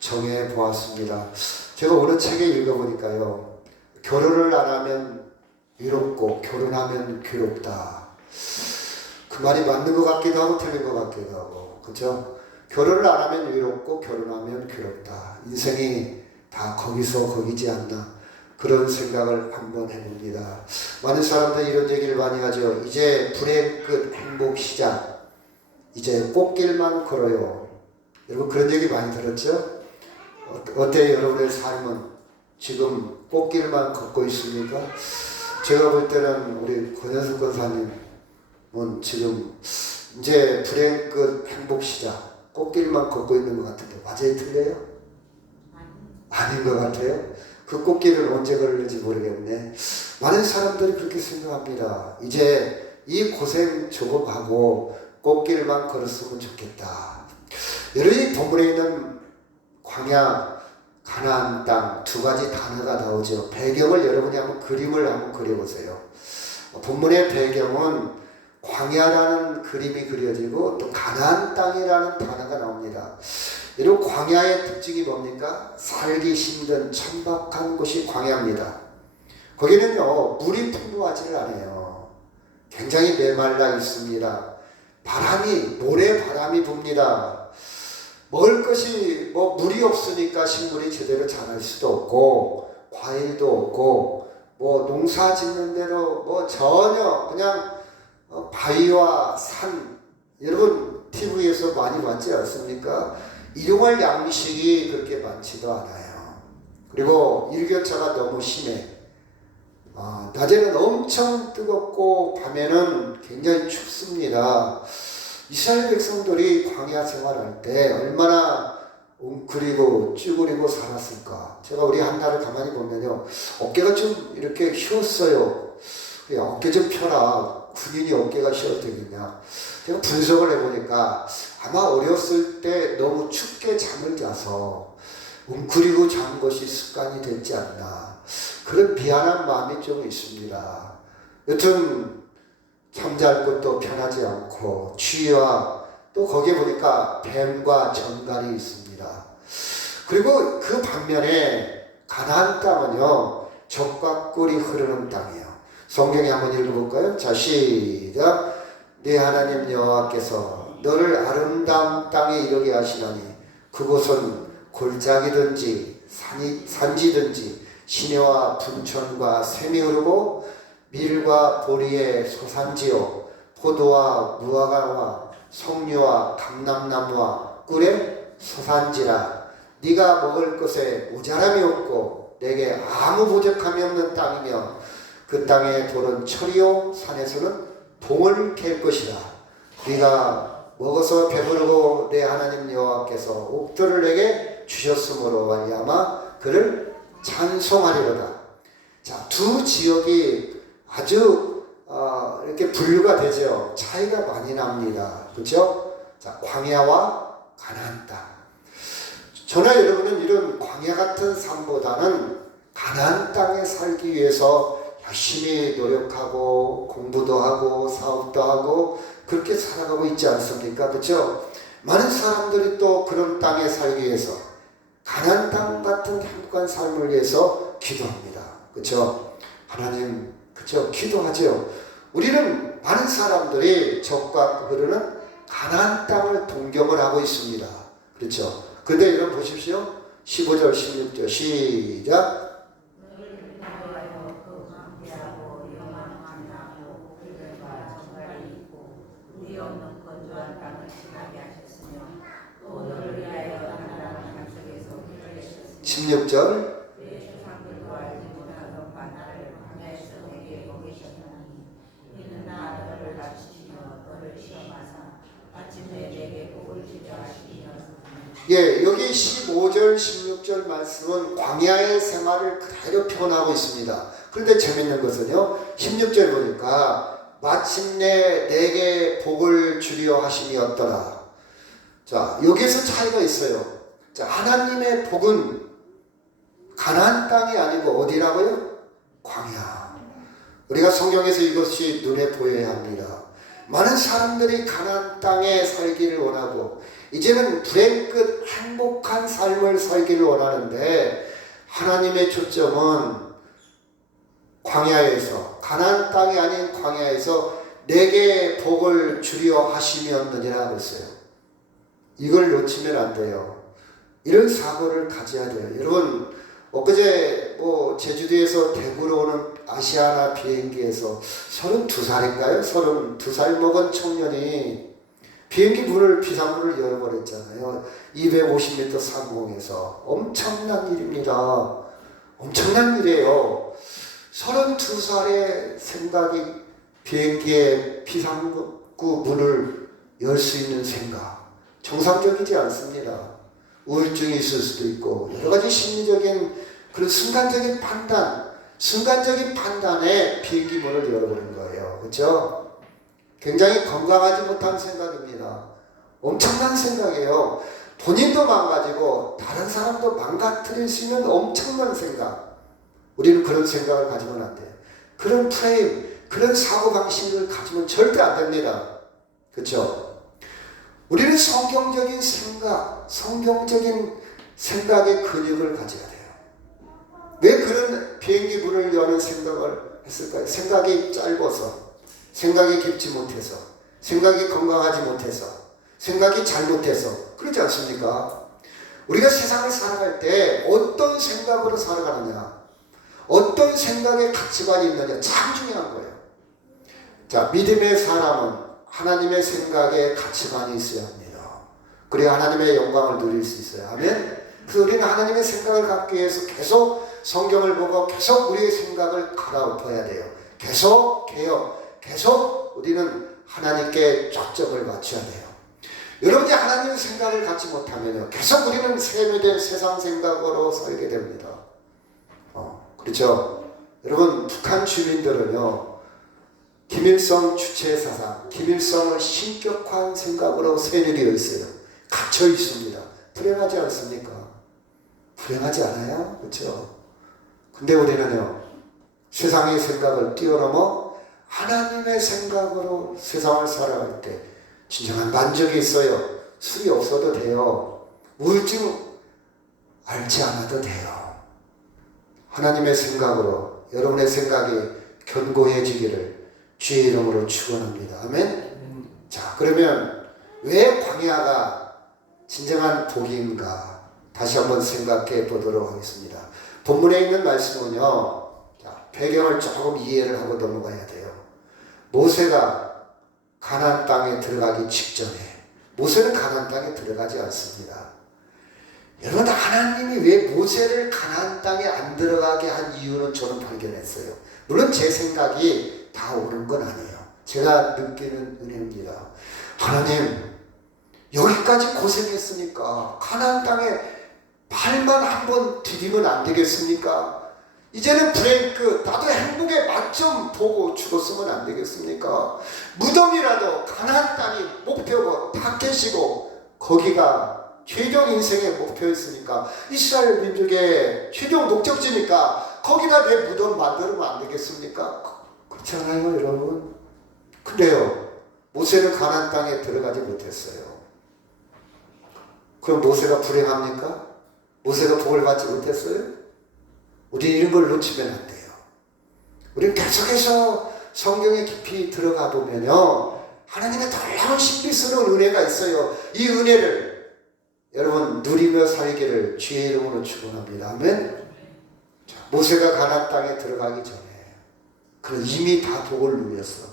정해 보았습니다. 제가 어느 책에 읽어보니까요, 결혼을 안 하면 외롭고 결혼하면 괴롭다. 그 말이 맞는 것 같기도 하고 틀린 것 같기도 하고, 그렇죠? 결혼을 안 하면 외롭고 결혼하면 괴롭다. 인생이 다 거기서 거기지 않나, 그런 생각을 한번 해봅니다. 많은 사람들이 이런 얘기를 많이 하죠. 이제 불의 끝 행복 시작, 이제 꽃길만 걸어요. 여러분 그런 얘기 많이 들었죠? 어때요? 여러분의 삶은 지금 꽃길만 걷고 있습니까? 제가 볼 때는 우리 권현석 권사님은 지금 이제 불행 끝 행복 시작, 꽃길만 걷고 있는 것 같은데 맞아요? 틀려요? 아닌 것 같아요. 그 꽃길을 언제 걸을지 모르겠네. 많은 사람들이 그렇게 생각합니다. 이제 이 고생 조금하고 꽃길만 걸었으면 좋겠다. 여러분이 본문에 있는 광야, 가나안 땅 두 가지 단어가 나오죠. 배경을 여러분이 한번 그림을 한번 그려보세요. 본문의 배경은 광야라는 그림이 그려지고 또 가나안 땅이라는 단어가 나옵니다. 여러분 광야의 특징이 뭡니까? 살기 힘든 천박한 곳이 광야입니다. 거기는요 물이 풍부하지를 않아요. 굉장히 메말라 있습니다. 바람이, 모래바람이 붑니다. 먹을 것이 물이 없으니까 식물이 제대로 자랄 수도 없고 과일도 없고 농사 짓는 대로 전혀 그냥 바위와 산, 여러분 TV에서 많이 봤지 않습니까? 일용할 양식이 그렇게 많지도 않아요. 그리고 일교차가 너무 심해. 낮에는 엄청 뜨겁고 밤에는 굉장히 춥습니다. 이스라엘 백성들이 광야 생활할 때 얼마나 웅크리고 쭈그리고 살았을까. 제가 우리 한나를 가만히 보면요, 어깨가 좀 이렇게 휘었어요. 어깨 좀 펴라. 군인이 어깨가 휘어도 되겠냐. 제가 분석을 해보니까 아마 어렸을 때 너무 춥게 잠을 자서 웅크리고 잔 것이 습관이 됐지 않나, 그런 미안한 마음이 좀 있습니다. 여튼 잠잘 것도 편하지 않고 추위와 또 거기에 보니까 뱀과 전갈이 있습니다. 그리고 그 반면에 가나안 땅은요 젖과 꿀이 흐르는 땅이에요. 성경에 한번 읽어볼까요? 자, 시작. 네 하나님 여호와께서 너를 아름다운 땅에 이르게 하시나니 그곳은 골짜기든지 산지든지 시내와 분천과 샘이 흐르고 밀과 보리의 소산지요 포도와 무화과와 석류와 감람나무와 꿀의 소산지라. 네가 먹을 것에 모자람이 없고 내게 아무 부족함이 없는 땅이며 그 땅의 돌은 철이요 산에서는 봉을 캘 것이라. 네가 먹어서 배부르고 내 하나님 여호와께서 옥토를 내게 주셨으므로 말미암아 그를 찬송하리로다. 자, 두 지역이 아주 이렇게 분류가 되죠. 차이가 많이 납니다. 그렇죠? 자, 광야와 가나안 땅. 저나 여러분은 이런 광야 같은 삶보다는 가나안 땅에 살기 위해서 열심히 노력하고 공부도 하고 사업도 하고 그렇게 살아가고 있지 않습니까? 그렇죠? 많은 사람들이 또 그런 땅에 살기 위해서 가나안 땅 같은 행복한 삶을 위해서 기도합니다. 그렇죠? 하나님, 그렇죠? 기도하죠. 우리는 많은 사람들이 젖과 흐르는 가나안 땅을 동경을 하고 있습니다. 그렇죠? 근데 여러분 보십시오. 15절 16절 시작. 없는 건조한 땅을 지나게 하셨으며 또 너를 위하여 하나라는 약속에서 기도하셨으며 16절 내 조상들도 알지 못하던 바나를 광야에서 내게 먹이셨나니 이는 나 너를 낮추시며 너를 시험하사 마침내 내게 복을 주려 하시니라. 예, 여기 15절 16절 말씀은 광야의 생활을 그대로 표현하고 있습니다. 그런데 재밌는 것은요 16절 보니까 마침내 내게 복을 주려 하심이었더라. 자, 여기에서 차이가 있어요. 자, 하나님의 복은 가나안 땅이 아니고 어디라고요? 광야. 우리가 성경에서 이것이 눈에 보여야 합니다. 많은 사람들이 가나안 땅에 살기를 원하고 이제는 불행 끝 행복한 삶을 살기를 원하는데 하나님의 초점은 광야에서, 가나안 땅이 아닌 광야에서 내게 복을 주려 하시면느니라 그랬어요. 이걸 놓치면 안 돼요. 이런 사고를 가져야 돼요. 여러분, 엊그제 제주도에서 대구로 오는 아시아나 비행기에서 32살인가요? 32살 먹은 청년이 비행기 문을, 비상문을 열어버렸잖아요. 250m 상공에서. 엄청난 일입니다. 엄청난 일이에요. 32살의 생각이 비행기의 비상구 문을 열 수 있는 생각. 정상적이지 않습니다. 우울증이 있을 수도 있고 여러 가지 심리적인 그런 순간적인 판단에 비행기 문을 열어버린 거예요. 그렇죠? 굉장히 건강하지 못한 생각입니다. 엄청난 생각이에요. 본인도 망가지고 다른 사람도 망가뜨릴 수 있는 엄청난 생각. 우리는 그런 생각을 가지면 안 돼요. 그런 프레임, 그런 사고방식을 가지면 절대 안 됩니다. 그렇죠? 우리는 성경적인 생각의 근육을 가져야 돼요. 왜 그런 비행기 문을 여는 생각을 했을까요? 생각이 짧아서, 생각이 깊지 못해서, 생각이 건강하지 못해서, 생각이 잘못해서. 그렇지 않습니까? 우리가 세상을 살아갈 때 어떤 생각으로 살아가느냐, 어떤 생각의 가치관이 있느냐, 참 중요한 거예요. 자, 믿음의 사람은 하나님의 생각에 가치관이 있어야 합니다. 그래야 하나님의 영광을 누릴 수 있어요. 아멘? 그래서 우리는 하나님의 생각을 갖기 위해서 계속 성경을 보고 계속 우리의 생각을 갈아엎어야 돼요. 계속 개혁, 계속 우리는 하나님께 초점을 맞춰야 돼요. 여러분이 하나님의 생각을 갖지 못하면요, 계속 우리는 세뇌된 세상 생각으로 살게 됩니다. 그렇죠? 여러분, 북한 주민들은요, 김일성 주체 사상, 김일성을 신격화한 생각으로 세뇌되어 있어요. 갇혀 있습니다. 불행하지 않습니까? 불행하지 않아요? 그렇죠? 근데 우리는요, 세상의 생각을 뛰어넘어 하나님의 생각으로 세상을 살아갈 때 진정한 만족이 있어요. 술이 없어도 돼요. 우울증 앓지 않아도 돼요. 하나님의 생각으로 여러분의 생각이 견고해지기를 주의 이름으로 축원합니다. 아멘? 자, 그러면 왜 광야가 진정한 복인가? 다시 한번 생각해 보도록 하겠습니다. 본문에 있는 말씀은요, 자, 배경을 조금 이해를 하고 넘어가야 돼요. 모세가 가나안 땅에 들어가기 직전에, 모세는 가나안 땅에 들어가지 않습니다. 여러분, 하나님이 왜 모세를 가나안 땅에 안 들어가게 한 이유는 저는 발견했어요. 물론 제 생각이 다 옳은 건 아니에요. 제가 느끼는 은혜입니다. 하나님, 여기까지 고생했으니까 가나안 땅에 발만 한번 디디면 안 되겠습니까? 이제는 불행 끝, 나도 행복의 맛 좀 보고 죽었으면 안 되겠습니까? 무덤이라도 가나안 땅이 목표고 타켓이고 거기가 최종 인생의 목표였으니까, 이스라엘 민족의 최종 목적지니까 거기다 내 무덤 만들면 안 되겠습니까? 그렇지 않아요, 여러분? 근데요, 모세는 가나안 땅에 들어가지 못했어요. 그럼 모세가 불행합니까? 모세가 복을 받지 못했어요? 우리 이런 걸 놓치면 안 돼요. 우리는 계속해서 성경에 깊이 들어가 보면요, 하나님의 놀라운 신비스러운 은혜가 있어요. 이 은혜를 여러분 누리며 살기를 주의 이름으로 축원합니다. 아멘. 자, 모세가 가나안 땅에 들어가기 전에 그는 이미 다 복을 누렸어.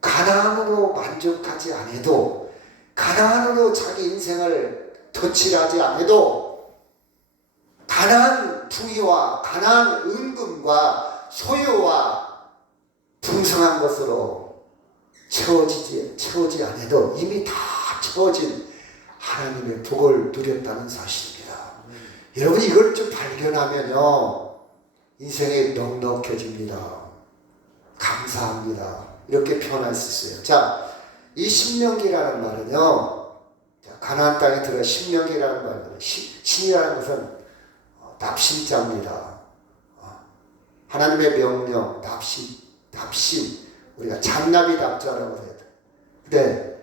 가나안으로 만족하지 않아도, 가나안으로 자기 인생을 덧칠하지 않아도 가나안 풍요와 가나안 은금과 소유와 풍성한 것으로 채워지지 않아도 이미 다 채워진 하나님의 복을 누렸다는 사실입니다. 여러분, 이걸 좀 발견하면요, 인생이 넉넉해집니다. 감사합니다. 이렇게 표현할 수 있어요. 자, 이 신명기라는 말은요, 가나안 땅에 들어 신명기라는 말은, 신이라는 것은 납신자입니다. 하나님의 명령, 납신, 우리가 잔나비 납자라고 해요. 근데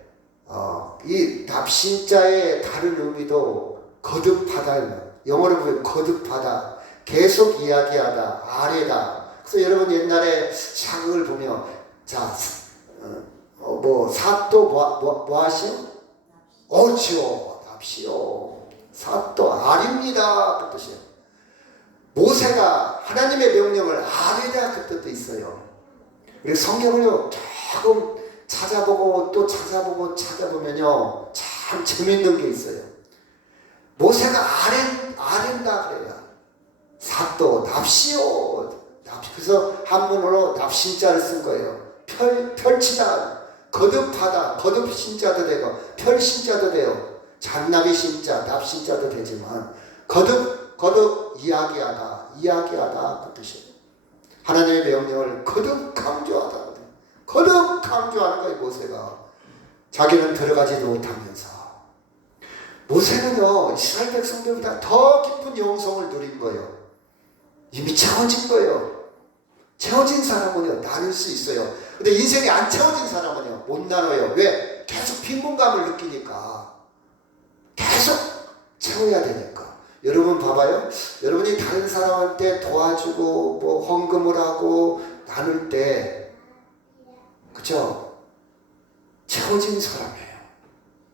이 납신자의 다른 의미도 거듭하다. 영어로 보면 거듭하다. 계속 이야기하다. 아래다. 그래서 여러분 옛날에 사극을 보면 자, 사또 뭐 하시오? 옳지요. 납시오. 사또 아립니다. 그 뜻이에요. 모세가 하나님의 명령을 아뢰다 그 뜻도 있어요. 우리 성경을요 조금 찾아보고 또 찾아보면요 참 재밌는 게 있어요. 모세가 아랜다 그래요. 사또 납시오. 그래서 한문으로 납신자를 쓴 거예요. 펼치다, 거듭하다, 거듭신자도 되고 펼신자도 돼요. 잔나비 신자, 납신자도 되지만 거듭 이야기하다 그 뜻이에요. 하나님의 명령을 거듭 강조하다. 거듭 강조하는 거예요. 모세가 자기는 들어가지도 못하면서. 모세는요 이스라엘 백성들보다 더 깊은 영성을 누린 거예요. 이미 채워진 거예요. 채워진 사람은요 나눌 수 있어요. 근데 인생이 안 채워진 사람은요 못 나눠요. 왜? 계속 빈곤감을 느끼니까. 계속 채워야 되니까. 여러분 봐봐요. 여러분이 다른 사람한테 도와주고 뭐 헌금을 하고 나눌 때 그쵸? 채워진 사람이에요.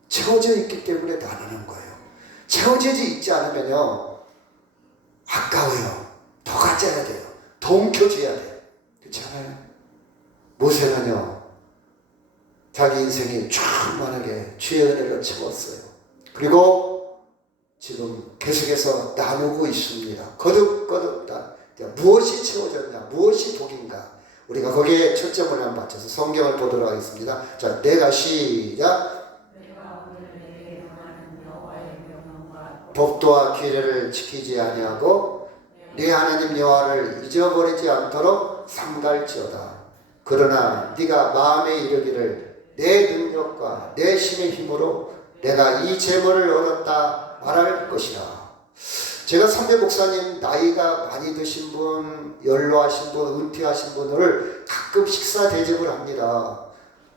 채워져 있기 때문에 나누는 거예요. 채워지지 있지 않으면요 아까워요. 더 가져야 돼요. 더 옮겨줘야 돼요. 그렇잖아요. 모세는요 자기 인생이 충만하게 주의 은혜로 채웠어요. 그리고 지금 계속해서 나누고 있습니다. 거듭 무엇이 채워졌냐, 무엇이 복인가. 우리가 거기에 초점을 한번 맞춰서 성경을 보도록 하겠습니다. 자, 내가 시작. 법도와 규례를 지키지 아니하고 네 하나님 여호와를 잊어버리지 않도록 삼갈지어다. 그러나 네가 마음에 이르기를 내 능력과 내 힘의 힘으로 내가 이 재물을 얻었다 말할 것이라. 제가 선배 목사님 나이가 많이 드신 분, 연로하신 분, 은퇴하신 분을 가끔 식사 대접을 합니다.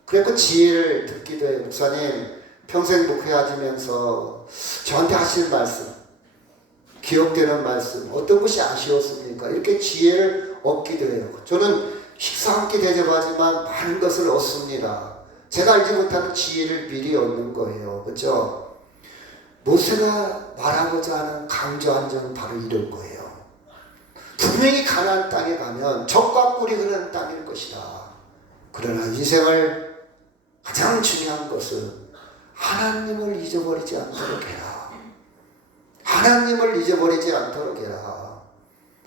그래서 지혜를 듣기도 해요. 목사님 평생 목회하시면서 저한테 하실 말씀, 기억되는 말씀, 어떤 것이 아쉬웠습니까? 이렇게 지혜를 얻기도 해요. 저는 식사 한 끼 대접하지만 많은 것을 얻습니다. 제가 알지 못하는 지혜를 미리 얻는 거예요. 그렇죠? 모세가 말하고자 하는 강조한 점은 바로 이럴 거예요. 분명히 가나안 땅에 가면 적과 꿀이 흐르는 땅일 것이다. 그러나 인생을 가장 중요한 것은 하나님을 잊어버리지 않도록 해라. 하나님을 잊어버리지 않도록 해라.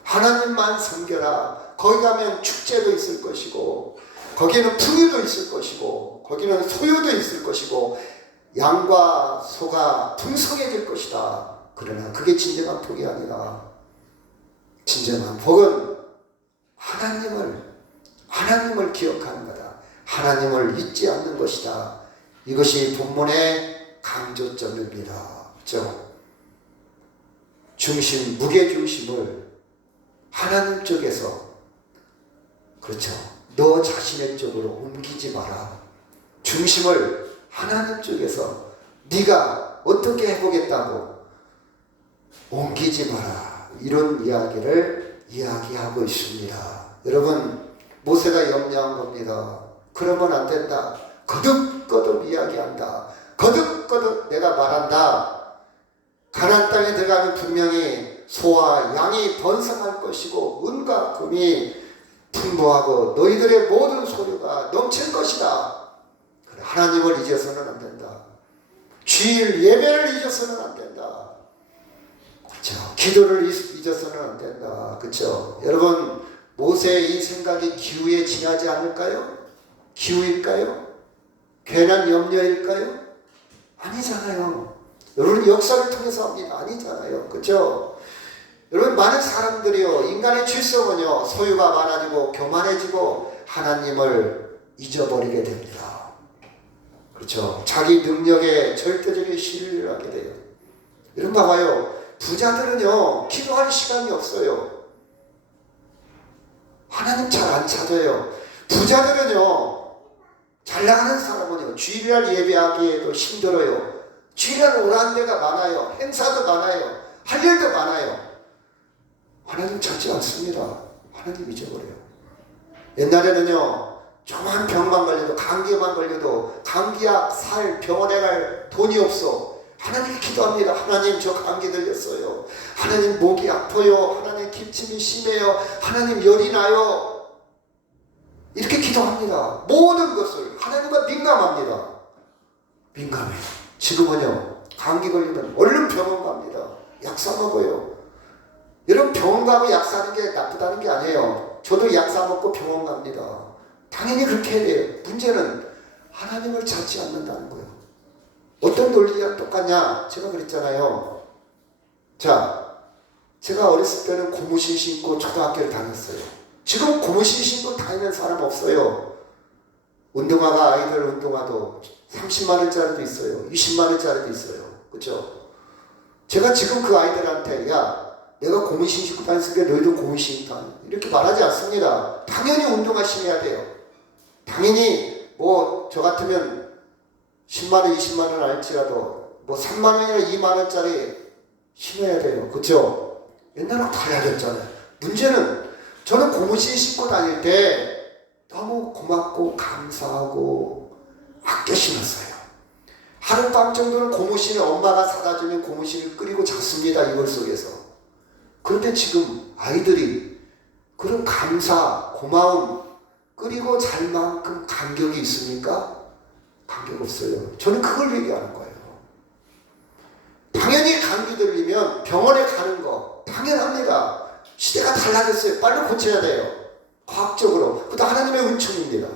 하나님만 섬겨라. 거기 가면 축제도 있을 것이고 거기는 풍요도 있을 것이고 거기는 소유도 있을 것이고 양과 소가 풍성해질 것이다. 그러나 그게 진정한 복이 아니라 진정한 복은 하나님을 기억하는 거다. 하나님을 잊지 않는 것이다. 이것이 본문의 강조점입니다. 그렇죠? 무게 중심을 하나님 쪽에서 그렇죠. 너 자신의 쪽으로 옮기지 마라. 중심을 하나님 쪽에서 네가 어떻게 해보겠다고 옮기지 마라. 이런 이야기를 이야기하고 있습니다. 여러분 모세가 염려한 겁니다. 그러면 안 된다. 거듭 이야기한다. 거듭 내가 말한다. 가나안 땅에 들어가면 분명히 소와 양이 번성할 것이고 은과 금이 풍부하고 너희들의 모든 소유가 넘칠 것이다. 하나님을 잊어서는 안 된다. 주일 예배를 잊어서는 안 된다. 그렇죠? 기도를 잊어서는 안 된다. 그렇죠? 여러분 모세의 이 생각이 기후에 지나지 않을까요? 기후일까요? 괜한 염려일까요? 아니잖아요. 여러분 역사를 통해서 합니다. 아니잖아요. 그렇죠? 여러분 많은 사람들이요 인간의 죄성은요 소유가 많아지고 교만해지고 하나님을 잊어버리게 됩니다. 그렇죠? 자기 능력에 절대적인 신뢰를 하게 돼요. 이런 거 봐요. 부자들은요 기도할 시간이 없어요. 하나님 잘 안 찾아요. 부자들은요 잘 나가는 사람은요, 주일날 예배하기에도 힘들어요. 주일날 오라는 데가 많아요. 행사도 많아요. 할 일도 많아요. 하나님 찾지 않습니다. 하나님 잊어버려요. 옛날에는요, 조그만 병만 걸려도, 감기만 걸려도 감기약 살 병원에 갈 돈이 없어. 하나님께 기도합니다. 하나님, 저 감기 들렸어요. 하나님, 목이 아파요. 하나님, 기침이 심해요. 하나님, 열이 나요. 이렇게 기도합니다. 모든 것을 하나님과 민감합니다. 민감해요. 지금은요, 감기 걸리면 얼른 병원 갑니다. 약 사 먹어요. 여러분, 병원 가고 약 사는 게 나쁘다는 게 아니에요. 저도 약 사 먹고 병원 갑니다. 당연히 그렇게 해야 돼요. 문제는 하나님을 찾지 않는다는 거예요. 어떤 논리랑 똑같냐? 제가 그랬잖아요. 자, 제가 어렸을 때는 고무신 신고 초등학교를 다녔어요. 지금 고무신 신고 다니는 사람 없어요. 운동화가, 아이들 운동화도 30만 원짜리도 있어요. 20만 원짜리도 있어요. 그렇죠? 제가 지금 그 아이들한테, 야, 내가 고무신 신고 다녔으니까 너희도 고무신 신고 다녀, 이렇게 말하지 않습니다. 당연히 운동화 신어야 돼요. 당연히 뭐 저 같으면 10만 원, 20만 원 알지라도 뭐 3만 원이나 2만 원짜리 신어야 돼요. 그렇죠? 옛날하고 달라졌잖아요. 문제는 저는 고무신 신고 다닐 때 너무 고맙고 감사하고 아껴 신었어요. 하룻밤 정도는 고무신을 엄마가 사다 주면 고무신을 끓이고 잤습니다. 이불 속에서. 그런데 지금 아이들이 그런 감사, 고마움, 끓이고 잘 만큼 간격이 있습니까? 간격 없어요. 저는 그걸 얘기하는 거예요. 당연히 감기 들리면 병원에 가는 거 당연합니다. 시대가 달라졌어요. 빨리 고쳐야 돼요. 과학적으로. 그것도 하나님의 은총입니다.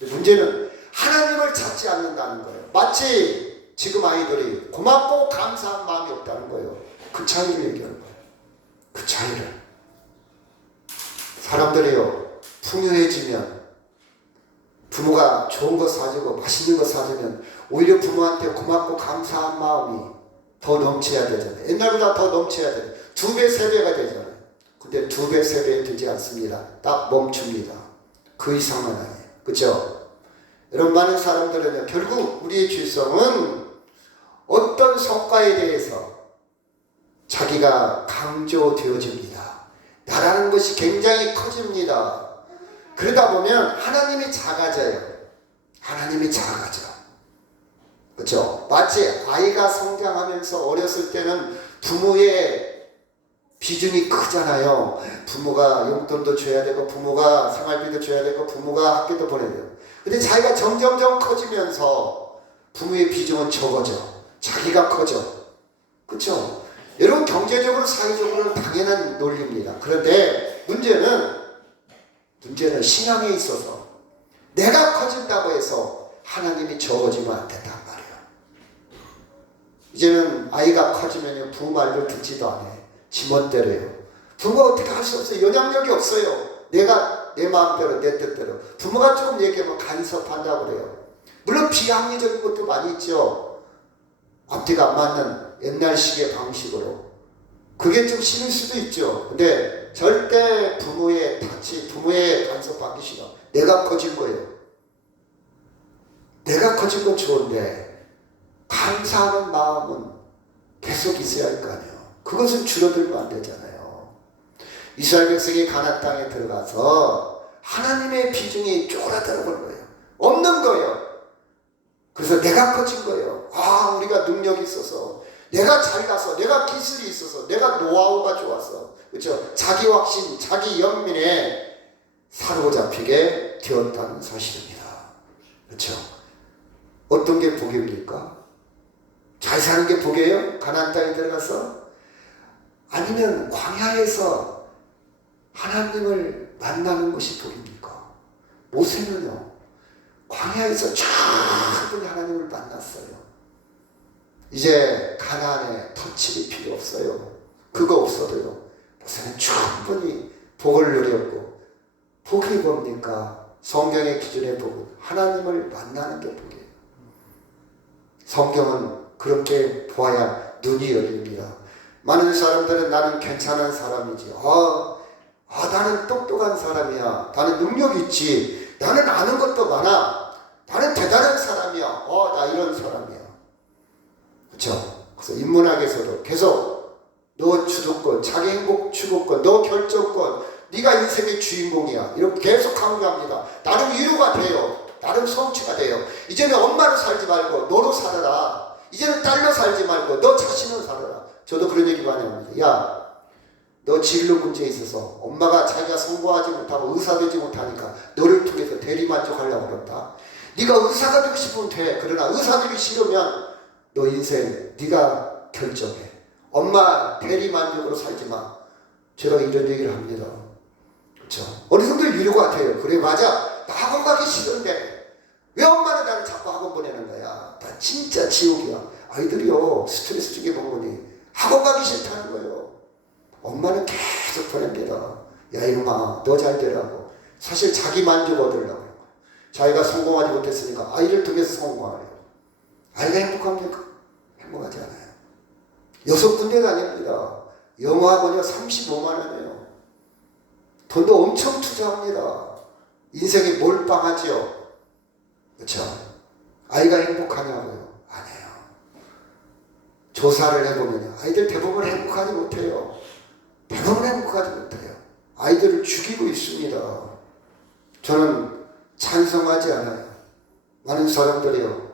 문제는 하나님을 찾지 않는다는 거예요. 마치 지금 아이들이 고맙고 감사한 마음이 없다는 거예요. 그 차이를 얘기하는 거예요. 그 차이를. 사람들이요, 풍요해지면 부모가 좋은 거 사주고 맛있는 거 사주면 오히려 부모한테 고맙고 감사한 마음이 더 넘쳐야 되잖아요. 옛날보다 더 넘쳐야 돼요. 2배, 3배가 되잖아요. 근데 2배, 3배 되지 않습니다. 딱 멈춥니다. 그 이상은 아니에요. 그렇죠? 여러분, 많은 사람들은 결국 우리의 죄성은 어떤 성과에 대해서 자기가 강조되어집니다. 나라는 것이 굉장히 커집니다. 그러다 보면 하나님이 작아져요. 하나님이 작아져. 그렇죠? 마치 아이가 성장하면서 어렸을 때는 부모의 비중이 크잖아요. 부모가 용돈도 줘야 되고, 부모가 생활비도 줘야 되고, 부모가 학교도 보내야 돼요. 근데 자기가 점점점 커지면서 부모의 비중은 적어져. 자기가 커져. 그렇죠? 여러분, 경제적으로, 사회적으로는 당연한 논리입니다. 그런데 문제는 신앙에 있어서 내가 커진다고 해서 하나님이 적어지면 안 된단 말이에요. 이제는 아이가 커지면 부모 말도 듣지도 않아요. 지멋대로요. 부모가 어떻게 할 수 없어요. 영향력이 없어요. 내가 내 마음대로, 내 뜻대로. 부모가 조금 얘기하면 간섭한다고 그래요. 물론 비합리적인 것도 많이 있죠. 앞뒤가 안 맞는 옛날식의 방식으로. 그게 좀 싫을 수도 있죠. 근데 절대 부모의 타치, 부모의 간섭받기 싫어. 내가 커진 거예요. 내가 커진 건 좋은데 감사하는 마음은 계속 있어야 할 거 아니에요. 그것은 줄어들면 안 되잖아요. 이스라엘 백성이 가나안 땅에 들어가서 하나님의 비중이 쪼그라들어 버린 거예요. 없는 거예요. 그래서 내가 커진 거예요. 아, 우리가 능력이 있어서, 내가 잘나서, 내가 기술이 있어서, 내가 노하우가 좋아서, 그렇죠? 자기 확신, 자기 연민에 사로잡히게 되었다는 사실입니다. 그렇죠? 어떤 게 복입니까? 잘 사는 게 복이에요? 가나안 땅에 들어가서? 아니면 광야에서 하나님을 만나는 것이 복입니까? 모세는요, 광야에서 충분히 하나님을 만났어요. 이제 가나안에 터치이 필요 없어요. 그거 없어도요, 모세는 충분히 복을 누렸고, 복이 뭡니까? 성경의 기준의 복은 하나님을 만나는 게 복이에요. 성경은 그렇게 보아야 눈이 열립니다. 많은 사람들은 나는 괜찮은 사람이지, 나는 똑똑한 사람이야, 나는 능력이 있지, 나는 아는 것도 많아, 나는 대단한 사람이야. 나 이런 사람이야. 그렇죠? 그래서 인문학에서도 계속 너 주도권, 자기 행복 추구권, 너 결정권, 네가 인생의 주인공이야. 이렇게 계속 강조합니다. 나름 위로가 돼요. 나름 성취가 돼요. 이제는 엄마로 살지 말고 너로 살아라. 이제는 딸로 살지 말고 너 자신으로 살아라. 저도 그런 얘기 많이 합니다. 야, 너 진로 문제에 있어서 엄마가 자기가 성공하지 못하고 의사 되지 못하니까 너를 통해서 대리만족하려고 그런다. 네가 의사가 되고 싶으면 돼. 그러나 의사 되기 싫으면 너 인생 네가 결정해. 엄마 대리만족으로 살지 마. 제가 이런 얘기를 합니다. 그렇죠? 어느 정도 위로가 돼요. 그래, 맞아. 나 학원 가기 싫은데 왜 엄마는 나를 자꾸 학원 보내는 거야? 나 진짜 지옥이야. 아이들이요, 스트레스 주게 먹으니 학원 가기 싫다는 거예요. 엄마는 계속 보냅니다. 야, 이놈아, 너 잘 되라고. 사실 자기 만족 얻으려고. 자기가 성공하지 못했으니까 아이를 통해서 성공하래요. 아이가 행복합니까? 행복하지 않아요. 6군데 다닙니다. 영어학원이요 35만 원이에요. 돈도 엄청 투자합니다. 인생에 몰빵하지요. 그렇죠? 아이가 행복하냐고요? 안 해요. 조사를 해보면 아이들 대부분 행복하지 못해요. 대부분 행복하지 못해요. 아이들을 죽이고 있습니다. 저는 찬성하지 않아요. 많은 사람들이요,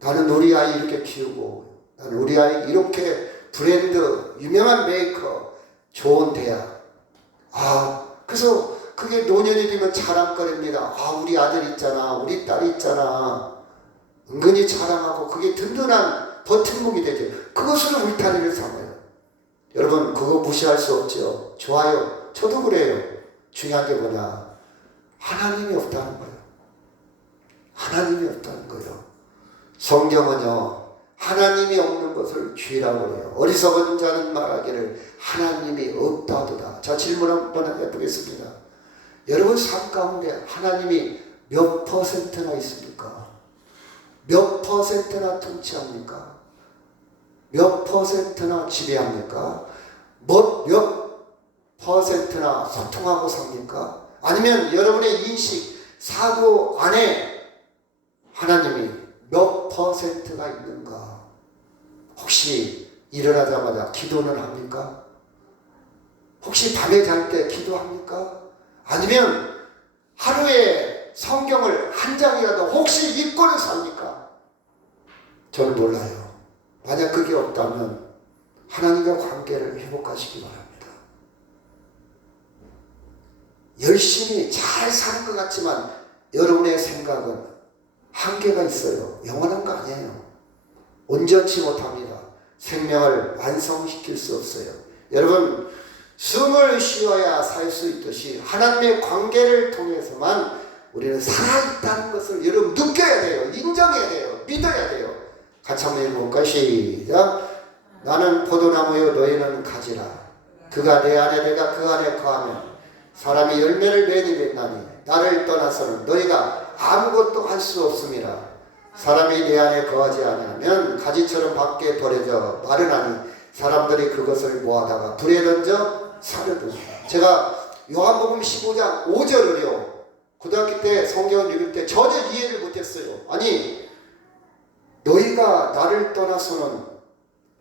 나는 우리 아이 이렇게 키우고, 나는 우리 아이 이렇게 브랜드, 유명한 메이커, 좋은 대학. 그래서 그게 노년이 되면 자랑거리입니다. 우리 아들 있잖아, 우리 딸 있잖아. 은근히 자랑하고 그게 든든한 버팀목이 되죠. 그것으로 울타리를 삼아요. 여러분, 그거 무시할 수 없죠. 좋아요. 저도 그래요. 중요한 게 뭐냐? 하나님이 없다는 거예요. 하나님이 없다는 거예요. 성경은요, 하나님이 없는 것을 죄라고 해요. 어리석은 자는 말하기를 하나님이 없다도다. 자, 질문 한번 해보겠습니다. 여러분 삶 가운데 하나님이 몇 퍼센트나 있습니까? 몇 퍼센트나 통치합니까? 몇 퍼센트나 지배합니까? 몇 퍼센트나 소통하고 삽니까? 아니면 여러분의 인식, 사고 안에 하나님이 몇 퍼센트가 있는가? 혹시 일어나자마자 기도는 합니까? 혹시 밤에 잘 때 기도합니까? 아니면 하루에 성경을 한 장이라도 혹시 읽고는 삽니까? 저는 몰라요. 만약 그게 없다면 하나님과 관계를 회복하시기 바랍니다. 열심히 잘 사는 것 같지만 여러분의 생각은 한계가 있어요. 영원한 거 아니에요. 온전치 못합니다. 생명을 완성시킬 수 없어요. 여러분, 숨을 쉬어야 살 수 있듯이 하나님의 관계를 통해서만 우리는 살아있다는 것을 여러분 느껴야 돼요. 인정해야 돼요. 믿어야 돼요. 같이 한번 읽어볼까요? 시작. 나는 포도나무요 너희는 가지라. 그가 내 안에 내가 그 안에 거하면 사람이 열매를 맺게 된다니 나를 떠나서는 너희가 아무것도 할 수 없음이라. 사람이 내 안에 거하지 아니하면 가지처럼 밖에 버려져 마르나니 사람들이 그것을 모아다가 불에 던져 사려둔다. 제가 요한복음 15장 5절을요 고등학교 때 성경을 읽을 때 전혀 이해를 못했어요. 아니, 너희가 나를 떠나서는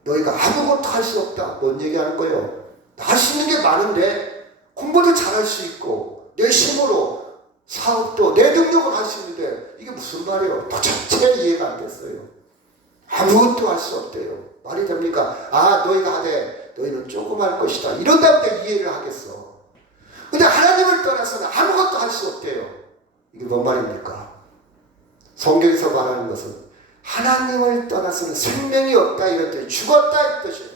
너희가 아무것도 할 수 없다. 뭔 얘기하는 거예요? 할 수 있는 게 많은데 공부도 잘할 수 있고 내 힘으로 사업도 내 능력으로 할 수 있는데 이게 무슨 말이에요? 도대체 이해가 안 됐어요. 아무것도 할 수 없대요. 말이 됩니까? 너희가 하되 너희는 조금 할 것이다. 이런 다음에 이해를 하겠어. 근데 하나님을 떠나서는 아무것도 할 수 없대요. 이게 뭔 말입니까? 성경에서 말하는 것은 하나님을 떠나서는 생명이 없다 이런 뜻, 죽었다 이 뜻이에요.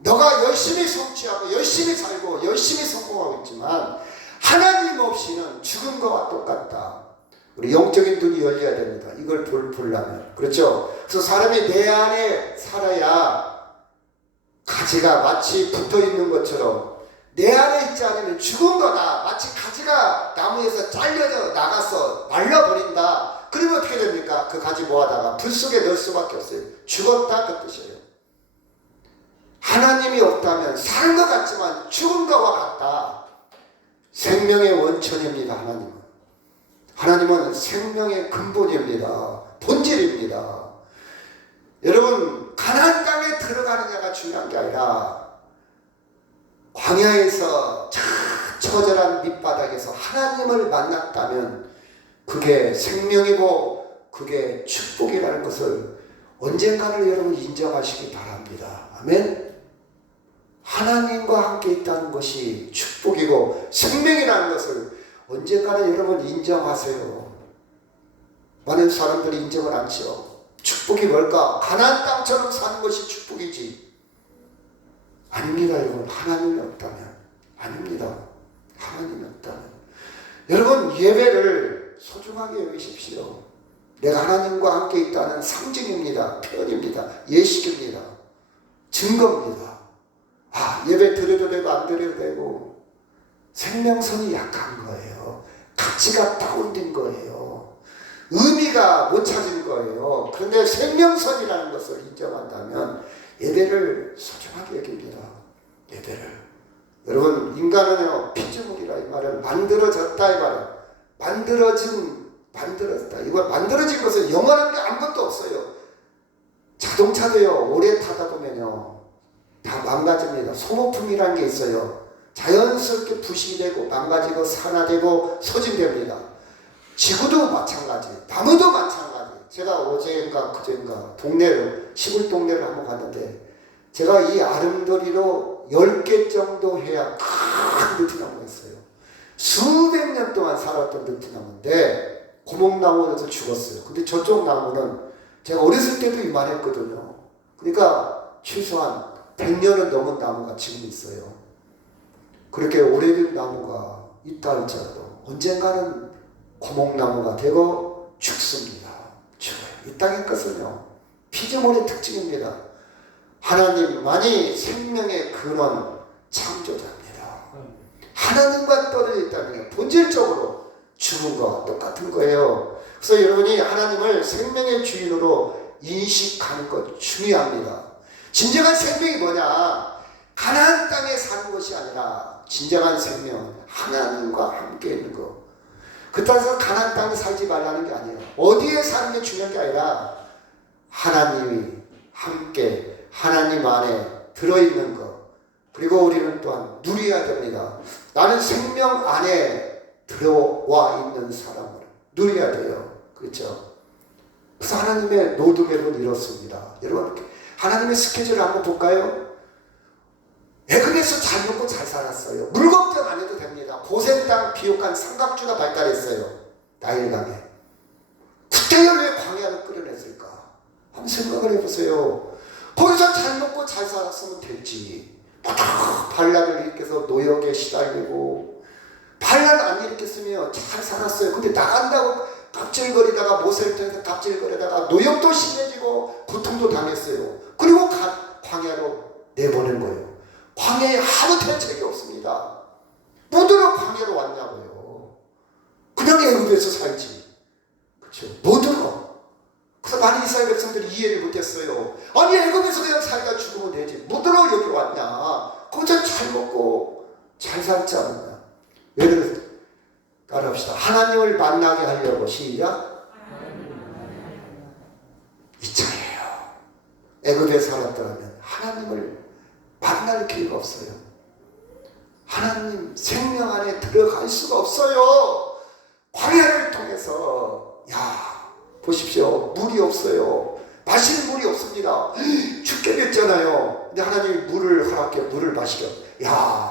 너가 열심히 성취하고 열심히 살고 열심히 성공하고 있지만 하나님 없이는 죽은 것과 똑같다. 우리 영적인 눈이 열려야 됩니다. 이걸 보려면. 그렇죠? 그래서 사람이 내 안에 살아야 가지가 마치 붙어 있는 것처럼 내 안에 있지 않으면 죽은 거다. 마치 가지가 나무에서 잘려져 나가서 말려버린다. 그러면 어떻게 됩니까? 그 가지 모아다가 불 속에 넣을 수밖에 없어요. 죽었다 그 뜻이에요. 하나님이 없다면 사는 것 같지만 죽은 것과 같다. 생명의 원천입니다. 하나님은. 하나님은 생명의 근본입니다. 본질입니다. 여러분, 가나안 땅에 들어가느냐가 중요한 게 아니라 광야에서 처절한 밑바닥에서 하나님을 만났다면 그게 생명이고 그게 축복이라는 것을 언젠가는 여러분 인정하시기 바랍니다. 아멘. 하나님과 함께 있다는 것이 축복이고 생명이라는 것을 언젠가는 여러분 인정하세요. 많은 사람들이 인정을 안 하죠. 축복이 뭘까? 가나안 땅처럼 사는 것이 축복이지. 아닙니다, 여러분. 하나님이 없다면. 아닙니다. 하나님이 없다면. 여러분, 예배를 소중하게 여기십시오. 내가 하나님과 함께 있다는 상징입니다. 표현입니다. 예식입니다. 증거입니다. 예배 드려도 되고 안 드려도 되고 생명선이 약한 거예요. 가치가 다운된 거예요. 의미가 못 찾은 거예요. 그런데 생명선이라는 것을 인정한다면 예배를 소중하게 여깁니다. 예배를. 여러분, 인간은요, 피조물이라 이 말은 만들어졌다 이 말은. 만들어졌다. 이거 만들어진 것은 영원한 게 아무것도 없어요. 자동차도요, 오래 타다 보면요, 다 망가집니다. 소모품이라는 게 있어요. 자연스럽게 부식이 되고 망가지고 산화되고 소진됩니다. 지구도 마찬가지, 나무도 마찬가지. 제가 어제인가 그제인가 시골 동네를 한번 갔는데 제가 이 아름도리로 10개 정도 해야 큰 느티나무가 있어요. 수백 년 동안 살았던 느티나무인데 고목나무에서 죽었어요. 근데 저쪽 나무는 제가 어렸을 때도 이만했거든요. 그러니까 최소한 100년은 넘은 나무가 지금 있어요. 그렇게 오래된 나무가 있다 할지라도 언젠가는 고목나무가 되고 죽습니다. 죽어요. 이 땅의 것은요, 피조물의 특징입니다. 하나님만이 생명의 근원 창조자입니다. 하나님과 떨어져 있다는 게 본질적으로 죽은 것과 똑같은 거예요. 그래서 여러분이 하나님을 생명의 주인으로 인식하는 것 중요합니다. 진정한 생명이 뭐냐? 가나안 땅에 사는 것이 아니라 진정한 생명은 하나님과 함께 있는 것. 그렇다고 가나안 땅에 살지 말라는 게 아니에요. 어디에 사는 게 중요한 게 아니라 하나님이 함께 하나님 안에 들어있는 것. 그리고 우리는 또한 누려야 됩니다. 나는 생명 안에 들어와 있는 사람을 누려야 돼요. 그렇죠? 그래서 하나님의 로드맵은 이렇습니다. 여러분, 하나님의 스케줄을 한번 볼까요? 애굽에서 잘 먹고 잘 살았어요. 물 걱정 안 해도 됩니다. 고센 땅 비옥한 삼각주가 발달했어요. 나일강에. 그때 왜 광야를 끌어냈을까? 한번 생각을 해보세요. 거기서 잘 먹고 잘 살았으면 됐지. 발란을 일으켜서 노역에 시달리고 발란 안 일으켰으면 잘 살았어요. 근데 나간다고 갑질거리다가 모세를 통해서 갑질거리다가 노역도 심해지고 고통도 당했어요. 그리고 광야로 내보낸 거예요. 광야에 아무 대책이 없습니다. 뭐들어 광야로 왔냐고요. 그냥 애굽에서 살지. 그렇죠? 뭐들어. 그래서 많은 이스라엘 백성들이 이해를 못했어요. 아니, 애굽에서 그냥 살다 죽으면 되지. 뭐들어 여기 왔냐. 거기서 잘 먹고 잘 살지 않았냐. 예를 따라합시다. 하나님을 만나게 하려고 시작. 이 차예요. 애굽에 살았더라면 하나님을 만날 기회가 없어요. 하나님 생명 안에 들어갈 수가 없어요. 광야를 통해서 보십시오. 물이 없어요. 마실 물이 없습니다. 죽게 됐잖아요. 근데 하나님이 물을 허락해 물을 마시게.